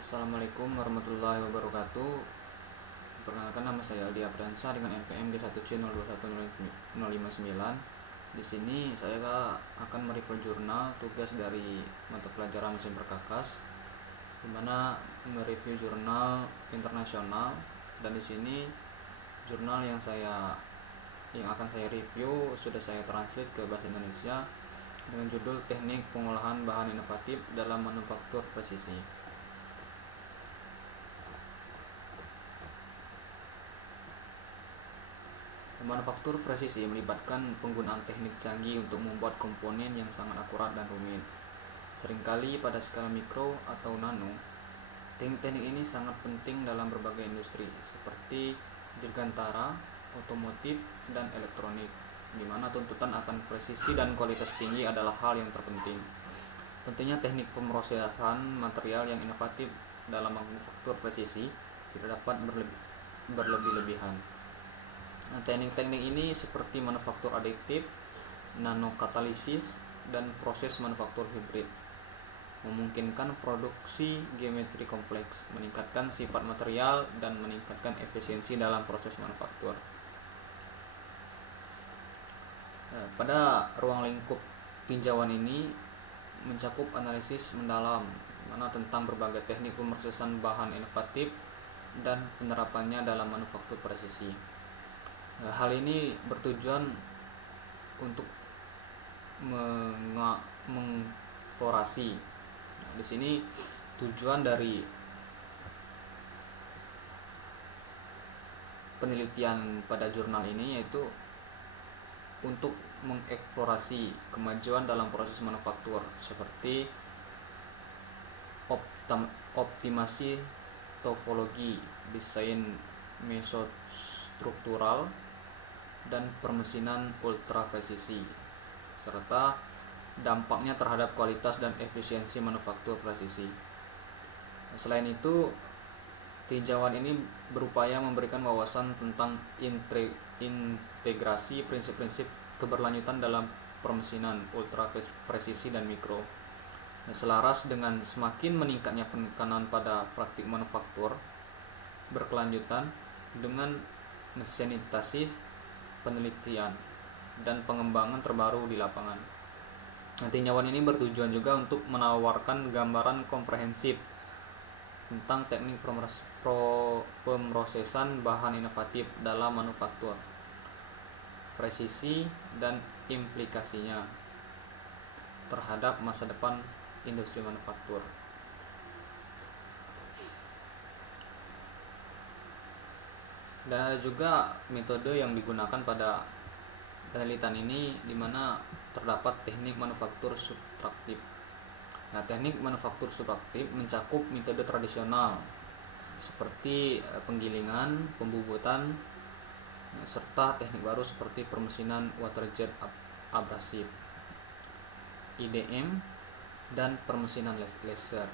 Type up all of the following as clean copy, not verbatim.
Assalamualaikum warahmatullahi wabarakatuh. Perkenalkan, nama saya Aldi Apransa dengan NPM D1C021059. Di sini saya akan mereview jurnal tugas dari mata pelajaran mesin perkakas, di mana mereview jurnal internasional. Dan di sini jurnal yang akan saya review sudah saya translate ke bahasa Indonesia dengan judul Teknik Pengolahan Bahan Inovatif dalam Manufaktur Presisi. Manufaktur presisi melibatkan penggunaan teknik canggih untuk membuat komponen yang sangat akurat dan rumit. Seringkali pada skala mikro atau nano, teknik-teknik ini sangat penting dalam berbagai industri seperti dirgantara, otomotif, dan elektronik, di mana tuntutan akan presisi dan kualitas tinggi adalah hal yang terpenting. Pentingnya teknik pemrosesan material yang inovatif dalam manufaktur presisi tidak dapat berlebih-lebihan. Teknik-teknik ini seperti manufaktur adiktif, nanokatalisis, dan proses manufaktur hibrid memungkinkan produksi geometri kompleks, meningkatkan sifat material, dan meningkatkan efisiensi dalam proses manufaktur. Pada ruang lingkup tinjauan ini mencakup analisis mendalam mana tentang berbagai teknik pemrosesan bahan inovatif dan penerapannya dalam manufaktur presisi. Hal ini bertujuan untuk mengforasi. Di sini tujuan dari penelitian pada jurnal ini yaitu untuk mengeksplorasi kemajuan dalam proses manufaktur seperti optimasi topologi, desain mesostruktural, dan permesinan ultra presisi, serta dampaknya terhadap kualitas dan efisiensi manufaktur presisi. Selain itu, tinjauan ini berupaya memberikan wawasan tentang integrasi prinsip-prinsip keberlanjutan dalam permesinan ultra presisi dan mikro. Selaras dengan semakin meningkatnya penekanan pada praktik manufaktur berkelanjutan dengan mesinitasi penelitian dan pengembangan terbaru di lapangan. Tinjauan ini bertujuan juga untuk menawarkan gambaran komprehensif tentang teknik pemrosesan bahan inovatif dalam manufaktur presisi dan implikasinya terhadap masa depan industri manufaktur. Dan ada juga metode yang digunakan pada penelitian ini, di mana terdapat teknik manufaktur subtraktif. Teknik manufaktur subtraktif mencakup metode tradisional seperti penggilingan, pembubutan, serta teknik baru seperti permesinan water jet abrasif, IDM, dan permesinan laser.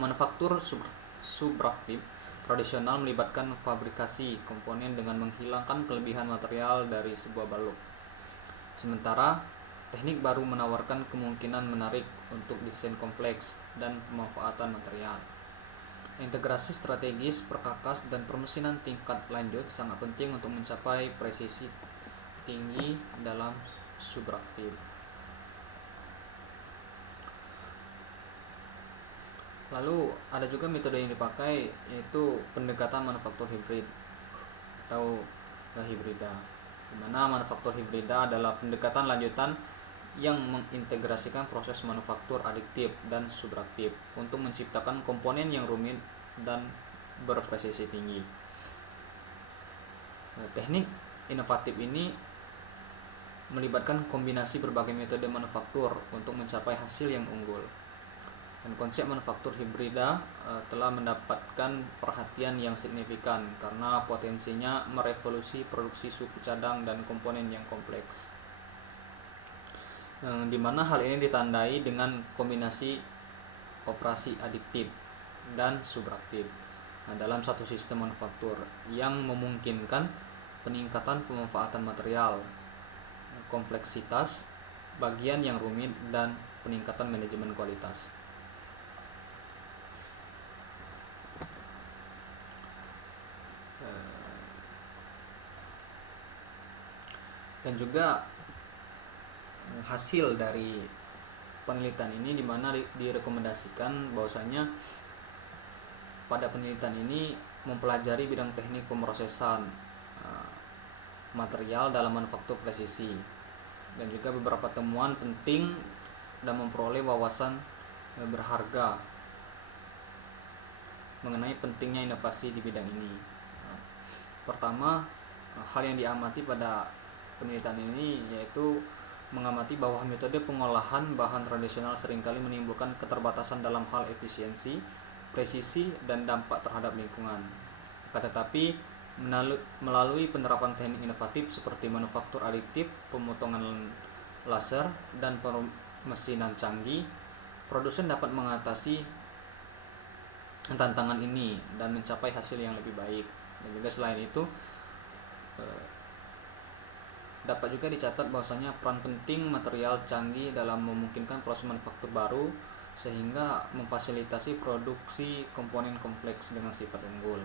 Manufaktur subtraktif tradisional melibatkan fabrikasi komponen dengan menghilangkan kelebihan material dari sebuah balok. Sementara teknik baru menawarkan kemungkinan menarik untuk desain kompleks dan pemanfaatan material. Integrasi strategis perkakas dan permesinan tingkat lanjut sangat penting untuk mencapai presisi tinggi dalam subtraktif. Lalu ada juga metode yang dipakai, yaitu pendekatan manufaktur hibrid atau hibrida, di mana manufaktur hibrida adalah pendekatan lanjutan yang mengintegrasikan proses manufaktur adiktif dan subtraktif untuk menciptakan komponen yang rumit dan berpresisi tinggi. Teknik inovatif ini melibatkan kombinasi berbagai metode manufaktur untuk mencapai hasil yang unggul. Dan konsep manufaktur hibrida telah mendapatkan perhatian yang signifikan karena potensinya merevolusi produksi suku cadang dan komponen yang kompleks, di mana hal ini ditandai dengan kombinasi operasi adiktif dan subtraktif dalam satu sistem manufaktur yang memungkinkan peningkatan pemanfaatan material, kompleksitas bagian yang rumit, dan peningkatan manajemen kualitas. Dan juga hasil dari penelitian ini di mana direkomendasikan bahwasanya pada penelitian ini mempelajari bidang teknik pemrosesan material dalam manufaktur presisi, dan juga beberapa temuan penting dan memperoleh wawasan berharga mengenai pentingnya inovasi di bidang ini. Pertama, hal yang diamati pada penelitian ini yaitu mengamati bahwa metode pengolahan bahan tradisional seringkali menimbulkan keterbatasan dalam hal efisiensi, presisi, dan dampak terhadap lingkungan. Tetapi melalui penerapan teknik inovatif seperti manufaktur aditif, pemotongan laser, dan pemesinan canggih, produsen dapat mengatasi tantangan ini dan mencapai hasil yang lebih baik. Dan juga selain itu dapat juga dicatat bahwasanya peran penting material canggih dalam memungkinkan proses manufaktur baru sehingga memfasilitasi produksi komponen kompleks dengan sifat unggul.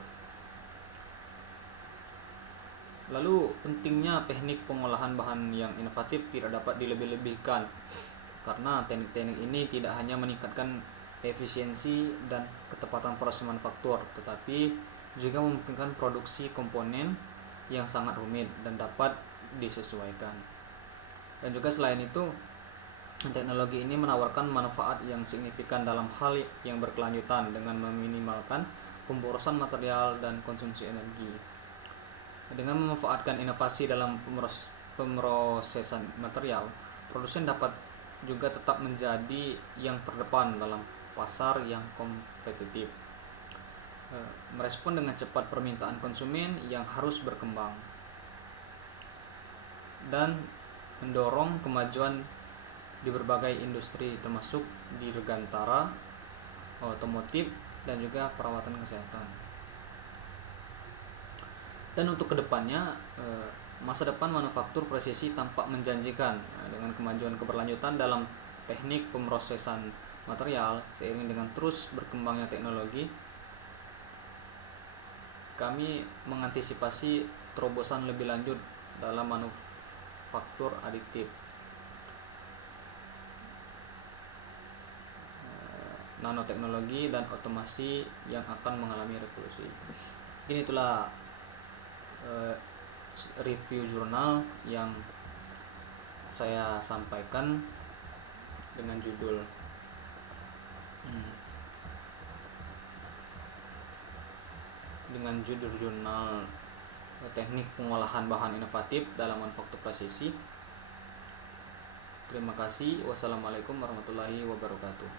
Lalu pentingnya teknik pengolahan bahan yang inovatif tidak dapat dilebih-lebihkan, karena teknik-teknik ini tidak hanya meningkatkan efisiensi dan ketepatan proses manufaktur, tetapi juga memungkinkan produksi komponen yang sangat rumit dan dapat disesuaikan. Dan juga selain itu, teknologi ini menawarkan manfaat yang signifikan dalam hal yang berkelanjutan dengan meminimalkan pemborosan material dan konsumsi energi. Dengan memanfaatkan inovasi dalam pemrosesan material, produsen dapat juga tetap menjadi yang terdepan dalam pasar yang kompetitif, merespon dengan cepat permintaan konsumen yang harus berkembang, dan mendorong kemajuan di berbagai industri termasuk dirgantara, otomotif, dan juga perawatan kesehatan. Dan untuk kedepannya, masa depan manufaktur presisi tampak menjanjikan dengan kemajuan keberlanjutan dalam teknik pemrosesan material. Seiring dengan terus berkembangnya teknologi, kami mengantisipasi terobosan lebih lanjut dalam manufaktur aditif, nanoteknologi, dan otomasi yang akan mengalami revolusi. Ini itulah review jurnal yang saya sampaikan dengan judul jurnal teknik pengolahan bahan inovatif dalam manufaktur presisi. Terima kasih. Wassalamualaikum warahmatullahi wabarakatuh.